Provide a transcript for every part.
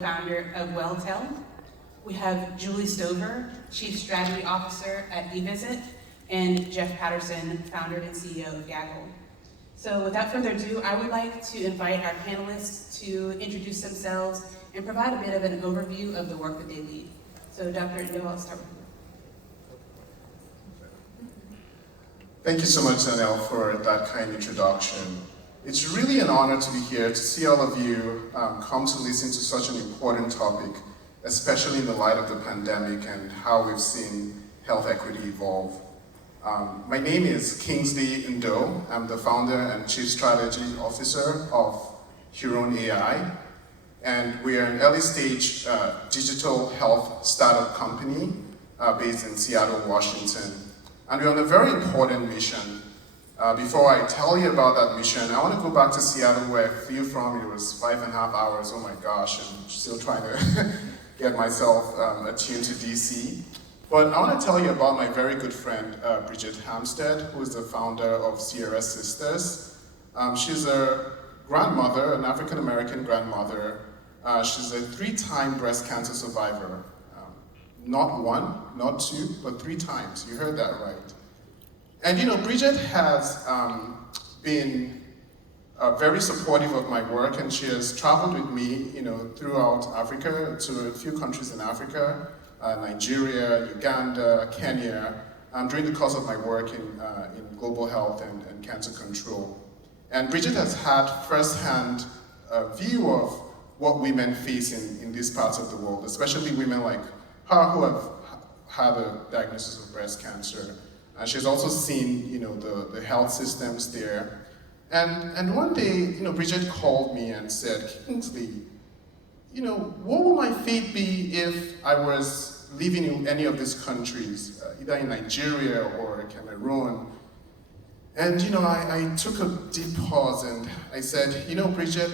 founder of WellTel. We have Julie Stover, Chief Strategy Officer at eVisit, and Jeff Patterson, founder and CEO of Gaggle. So without further ado, I would like to invite our panelists to introduce themselves and provide a bit of an overview of the work that they lead. So Dr. Ndoh, I'll start with you. Thank you so much, Zanel, for that kind introduction. It's really an honor to be here, to see all of you come to listen to such an important topic, especially in the light of the pandemic and how we've seen health equity evolve. My name is Kingsley Ndoh. I'm the founder and Chief Strategy Officer of Hurone AI, and we are an early stage digital health startup company based in Seattle, Washington. And we're on a very important mission. Before I tell you about that mission, I want to go back to Seattle, where I flew from. It was 5.5 hours, oh my gosh, I'm still trying to get myself attuned to DC. But I want to tell you about my very good friend, Bridget Hampstead, who is the founder of CRS Sisters. She's a grandmother, an African-American grandmother. She's a 3-time breast cancer survivor. Not one, not two, but 3 times. You heard that right. And you know, Bridget has been very supportive of my work, and she has traveled with me, you know, throughout Africa, to a few countries in Africa, Nigeria, Uganda, Kenya, during the course of my work in global health and cancer control. And Bridget has had first-hand view of what women face in these parts of the world, especially women like her who have had a diagnosis of breast cancer. She's also seen, you know, the health systems there. And one day, you know, Bridget called me and said, Kingsley, you know, what would my fate be if I was living in any of these countries, either in Nigeria or Cameroon? And, you know, I took a deep pause and I said, you know, Bridget,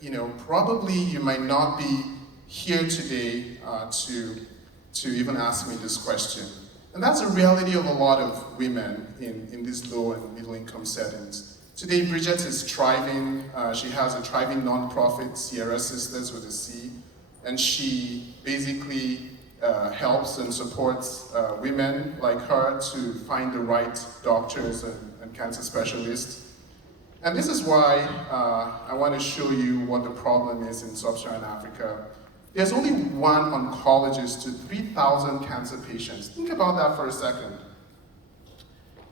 you know, probably you might not be here today to even ask me this question. And that's a reality of a lot of women in these low and middle income settings. Today, Bridget is thriving. She has a thriving nonprofit, CRS Sisters with a C, and she basically helps and supports women like her to find the right doctors and cancer specialists. And this is why I want to show you what the problem is in sub-Saharan Africa. There's only one oncologist to 3,000 cancer patients. Think about that for a second.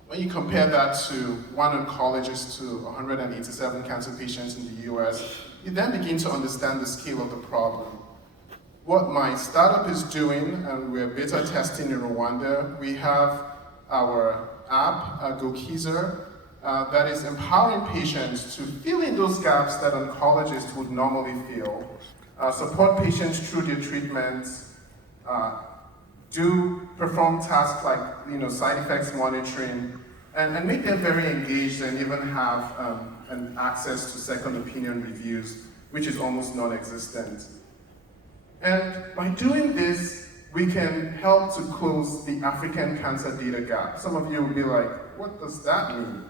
When you compare that to one oncologist to 187 cancer patients in the US, you then begin to understand the scale of the problem. What my startup is doing, and we're beta testing in Rwanda, we have our app, GoKizer, that is empowering patients to fill in those gaps that oncologists would normally fill. Support patients through their treatments, perform tasks like, you know, side effects monitoring, and make them very engaged and even have an access to second opinion reviews, which is almost non-existent. And by doing this, we can help to close the African cancer data gap. Some of you will be like, what does that mean?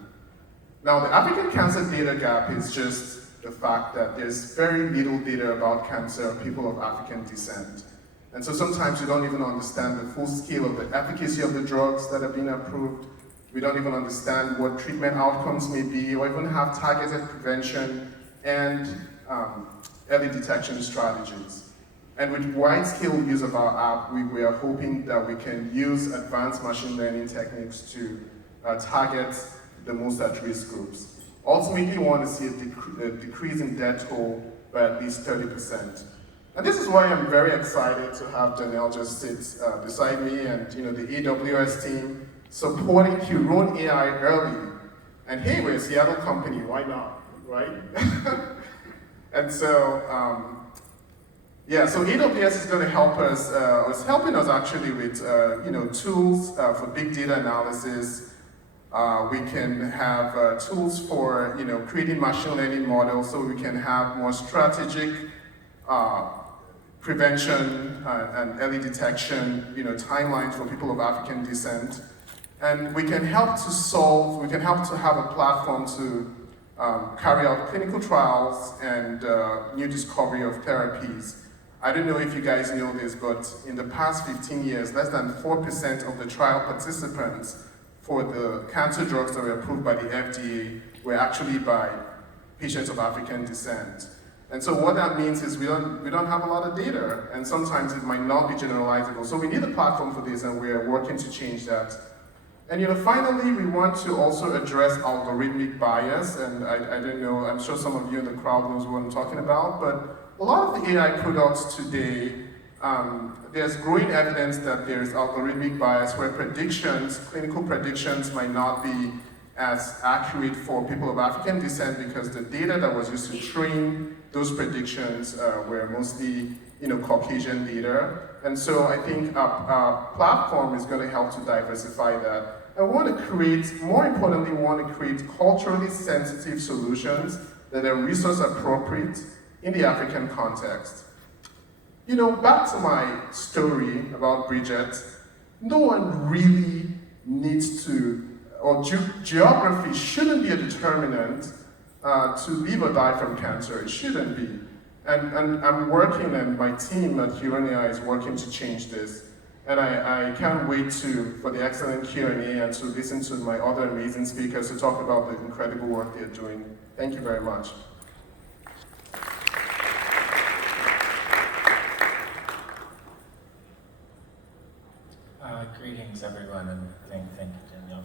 Now, the African cancer data gap is just the fact that there's very little data about cancer of people of African descent. And so sometimes we don't even understand the full scale of the efficacy of the drugs that have been approved. We don't even understand what treatment outcomes may be, or even have targeted prevention and early detection strategies. And with wide-scale use of our app, we are hoping that we can use advanced machine learning techniques to target the most at-risk groups. Ultimately, we want to see a decrease in death toll by at least 30%. And this is why I'm very excited to have Janelle just sit beside me, and you know, the AWS team supporting Hurone AI early. And hey, we're a Seattle company, why not, right? And so, yeah, so AWS is going to help us, or is helping us actually with you know, tools for big data analysis. We can have tools for, you know, creating machine learning models, so we can have more strategic prevention and early detection, you know, timelines for people of African descent. And we can help to have a platform to carry out clinical trials and new discovery of therapies I don't know if you guys know this, but in the past 15 years, less than 4% of the trial participants for the cancer drugs that were approved by the FDA were actually by patients of African descent. And so what that means is we don't have a lot of data, and sometimes it might not be generalizable. So we need a platform for this, and we're working to change that. And finally, we want to also address algorithmic bias, and I don't know, I'm sure some of you in the crowd knows what I'm talking about, but a lot of the AI products today, there's growing evidence that there's algorithmic bias where predictions, clinical predictions might not be as accurate for people of African descent because the data that was used to train those predictions were mostly Caucasian data. And so I think our platform is going to help to diversify that. And we want to create, more importantly, we want to create culturally sensitive solutions that are resource appropriate in the African context. Back to my story about Bridget, no one really needs to, or geography shouldn't be a determinant to live or die from cancer. It shouldn't be. And I'm working, and my team at Hurone is working to change this. And I can't wait for the excellent Q&A and to listen to my other amazing speakers to talk about the incredible work they're doing. Thank you very much.